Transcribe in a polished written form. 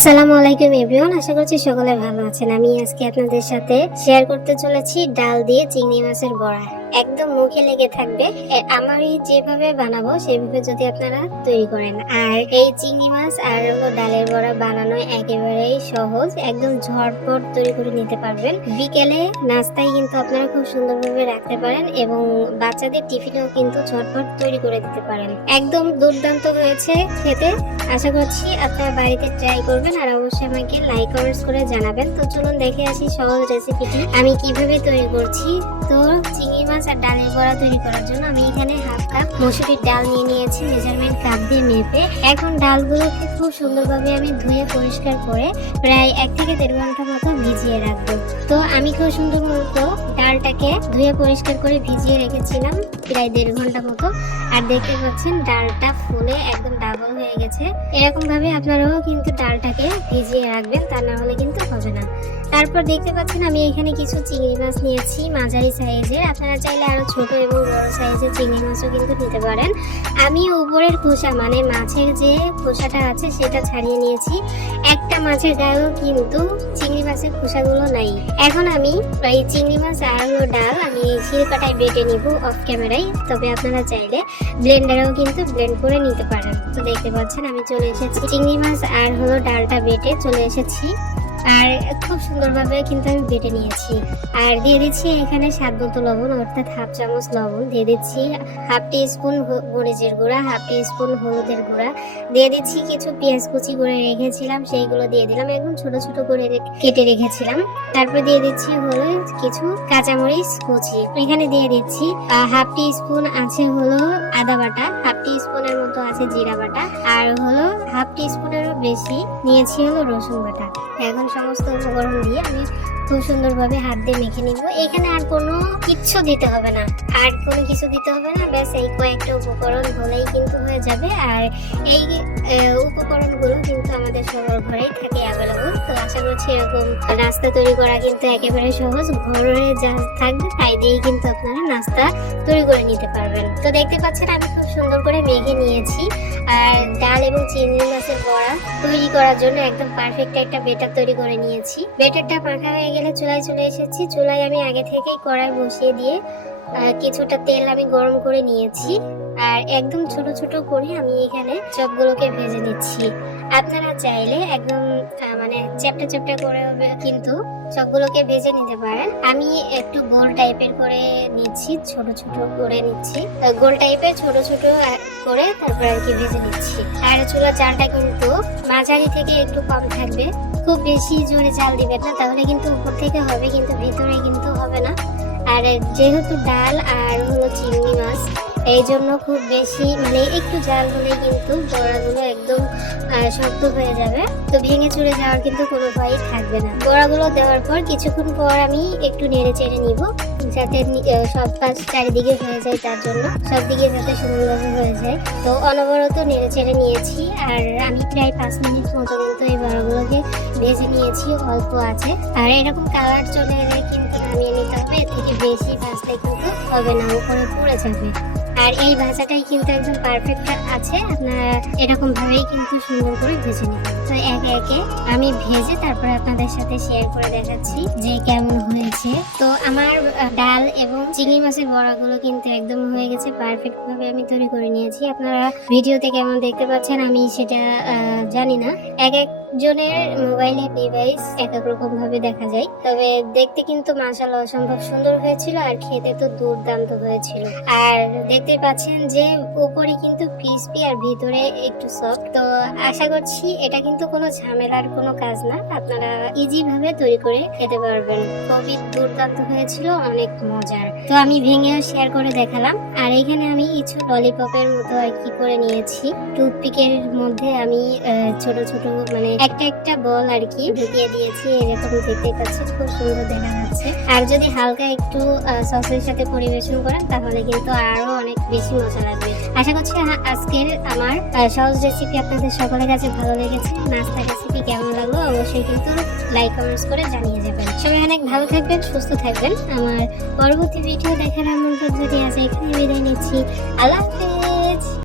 আসসালামু আলাইকুম এভরিওয়ান, আশা করছি সকলে ভালো আছেন। আমি আজকে আপনাদের সাথে শেয়ার করতে চলেছি ডাল দিয়ে চিংড়ি মাছের বড়া। একদম মুখে লেগে থাকবে। আমি যেভাবে বানাবো সেভাবে যদি আপনারা তৈরি করেন। আর এই চিংড়ি মাছ আর ডালের বড়া বানানো একেবারেই সহজ, একদম ঝটপট তৈরি করে নিতে পারবেন। বিকেলে নাস্তায় কিন্তু আপনারা খুব সুন্দরভাবে রাখতে পারেন এবং বাচ্চাদের টিফিনেও কিন্তু ঝটপট তৈরি করে দিতে পারেন। একদম দুর্দান্ত হয়েছে খেতে। আশা করছি আপনারা বাড়িতে ট্রাই করবেন আর অবশ্যই আমাকে লাইক কমেন্টস করে জানাবেন। তো চলুন দেখে আসি সহজ রেসিপিটি আমি কিভাবে তৈরি করছি। তো চিংড়ি মাছ আর ডালের বড়া তৈরি করার জন্য আমি এখানে হাফ কাপ মসুরির ডাল নিয়ে নিয়েছি মেজারমেন্ট কাপ দিয়ে মেপে। এখন ডালগুলোকে খুব সুন্দরভাবে আমি ধুয়ে পরিষ্কার করে প্রায় 1 থেকে 1.5 ঘন্টা মতো ভিজিয়ে রাখবো। তো আমি খুব সুন্দর মতো ডালটাকে ধুয়ে পরিষ্কার করে ভিজিয়ে রেখেছিলাম প্রায় 1.5 ঘন্টা মতো। আর দেখতে পাচ্ছেন ডালটা ফুলে একদম ডাবল হয়ে গেছে। এরকম ভাবে আপনারাও কিন্তু ডালটাকে ভিজিয়ে রাখবেন, তা না হলে কিন্তু হবে না। তারপর দেখতে পাচ্ছেন আমি এখানে কিছু চিংড়ি মাছ নিয়েছি মাঝারি সাইজের। আপনারা চাইলে আরো ছোট এবং বড় সাইজের চিংড়ি মাছও কিন্তু নিতে পারেন। আমি উপরের খোসা মানে মাছের যে খোসাটা আছে সেটা ছাড়িয়ে নিয়েছি। একটা মাছের গায়েও কিন্তু চিংড়ি মাছের খোসাগুলো নাই। এখন আমি এই চিংড়ি মাছ আর ডাল আমি শিলপাটায় বেটে নিব অফ ক্যামেরায়। তবে আপনারা চাইলে ব্লেন্ডারেও কিন্তু ব্লেন্ড করে নিতে পারেন। তো দেখতে পাচ্ছেন আমি চলে এসেছি চিংড়ি মাছ আর ডালটা বেটে চলে এসেছি। আর খুব সুন্দরভাবে কিন্তু আমি বেটে নিয়েছি। আর দিয়ে দিচ্ছি এখানে স্বাদ মতো লবণ, অর্থাৎ হাফ চামচ লবণ দিয়ে দিচ্ছি, হাফ টি স্পুন মরিচের গুঁড়া, হাফ টি স্পুন হলুদের গুঁড়া দিয়ে দিচ্ছি। কিছু পেঁয়াজ কুচি করে রেখেছিলাম সেইগুলো দিয়ে দিলাম, একদম ছোট ছোট করে কেটে রেখেছিলাম। তারপর দিয়ে দিচ্ছি কিছু কাঁচামরিচ কুচি। এখানে দিয়ে দিচ্ছি হাফ টি স্পুন আছে আদা বাটা, হাফ টি স্পুনের মতো আছে জিরা বাটা, আর হাফ টি স্পুনেরও বেশি নিয়েছি রসুন বাটা। এখন সমস্ত উপকরণ দিয়ে আমি খুব সুন্দরভাবে হাত দিয়ে মেখে নিব। এখানে আর কোনো কিচ্ছু দিতে হবে না, আর কোনো কিছু দিতে হবে না, ব্যাস এই কয়েকটা উপকরণ হলেই কিন্তু হয়ে যাবে। আর এই উপকরণগুলো কিন্তু আমাদের সবার ঘরেই থাকে অ্যাভেলেবল। তো আশা করছি এরকম নাস্তা তৈরি করা কিন্তু একেবারে সহজ। ঘরে যা থাকবে তাই দিয়েই কিন্তু আপনারা নাস্তা তৈরি করে নিতে পারবেন। তো দেখতে পাচ্ছেন আমি খুব সুন্দর করে মেখে নিয়েছি। আর ডাল এবং চিংড়ি মাছের বড়া তৈরি করার জন্য একদম পারফেক্ট একটা বেটার তৈরি করে নিয়েছি। বেটারটা মাখা হয়ে গেলে চুলায় চলে এসেছি। চুলায় আমি আগে থেকেই কড়াই বসিয়ে দিয়ে কিছুটা তেল আমি গরম করে নিয়েছি। আর একদম ছোট ছোট করে আমি এখানে চপগুলোকে ভেজে নিচ্ছি। আপনারা চাইলে একদম মানে চ্যাপটা চ্যাপটা করে কিন্তু সবগুলোকে ভেজে নিতে পারেন। আমি একটু গোল টাইপের করে নিচ্ছি, ছোট ছোট করে নিচ্ছি, গোল টাইপের ছোট ছোট করে তারপর আর কি ভেজে নিচ্ছি। আর চুলা চালটা কিন্তু মাঝারি থেকে একটু কম থাকবে, খুব বেশি জোরে চাল দিবেন না, তাহলে কিন্তু উপর থেকে হবে কিন্তু ভেতরে কিন্তু হবে না। আর যেহেতু ডাল আর চিংড়ি মাছ এই জন্য খুব বেশি মানে একটু জাল হলে কিন্তু বড়াগুলো একদম শক্ত হয়ে যাবে। তো ভেঙে চুরে যাওয়ার কিন্তু কোনো ভয়ই থাকবে না। বড়াগুলো দেওয়ার পর কিছুক্ষণ পর আমি একটু নেড়ে চেড়ে নিব, যাতে সব কাজ চারিদিকে হয়ে যায়, তার জন্য সব দিকে যাতে সুন্দরভাবে হয়ে যায়। তো অনবরত নেড়ে চেড়ে নিয়েছি। আর আমি প্রায় 5 মিনিট মতো কিন্তু এই বড়াগুলোকে ভেজে নিয়েছি অল্প আছে। আর এরকম কালার চলে এলে কিন্তু নামিয়ে নিতে হবে, এর থেকে বেশি ভাজলে কিন্তু হবে না, উপরে পুড়ে যাবে। আর এই ভাজাটাই কিন্তু একদম পারফেক্ট আছে, আপনারা এরকম ভাবেই কিন্তু সুন্দর করে ভেজে নেবেন। তো একে একে আমি ভেজে তারপরে আপনাদের সাথে শেয়ার করে দেখাচ্ছি যে কেমন হয়েছে। তো আমার ডাল এবং চিংড়ি মাছের বড়াগুলো কিন্তু একদম হয়ে গেছে, পারফেক্ট ভাবে আমি তৈরি করে নিয়েছি। আপনারা ভিডিওতে কেমন দেখতে পাচ্ছেন আমি সেটা জানি না, এক একজনের মোবাইলের ডিভাইস এক এক রকম ভাবে দেখা যায়। তবে দেখতে কিন্তু মাশাআল্লাহ অসম্ভব সুন্দর হয়েছিল, আর খেতে তো দুর্দান্ত হয়েছিল। আর দেখতে পাচ্ছেন যে উপরে কিন্তু ক্রিসপি আর ভিতরে একটু সফট। তো আশা করছি এটা কিন্তু কোনো ঝামেলার কোনো কাজ না, আপনারা ইজি ভাবে তৈরি করে খেতে পারবেন। খুবই দুর্দান্ত হয়েছিল, অনেক মজার। তো আমি ভেঙেও শেয়ার করে দেখালাম। আর এখানে আমি কিছু ললিপপের মতো আর কি করে নিয়েছি, টুথপিকের মধ্যে আমি ছোট ছোট মানে একটা একটা বল আর কি ঢুকিয়ে দিয়েছি। এরকম দেখতে পাচ্ছেন খুব সুন্দর দেখা যাচ্ছে। আর যদি হালকা একটু সসের সাথে পরিবেশন করেন তাহলে কিন্তু আরো অনেক বেশি মজা লাগবে। আশা করছি আজকের আমার সহজ রেসিপি আপনাদের সকলের কাছে ভালো লেগেছে। নাস্তা রেসিপি কেমন লাগলো অবশ্যই কিন্তু লাইক কমেন্টস করে জানিয়ে যাবেন। সবাই অনেক ভালো থাকবেন, সুস্থ থাকবেন। আমার পরবর্তী ভিডিও দেখার আমন্ত্রণ যদি আছে, এখানে বিদায় নিচ্ছি। আল্লাহ হাফেজ।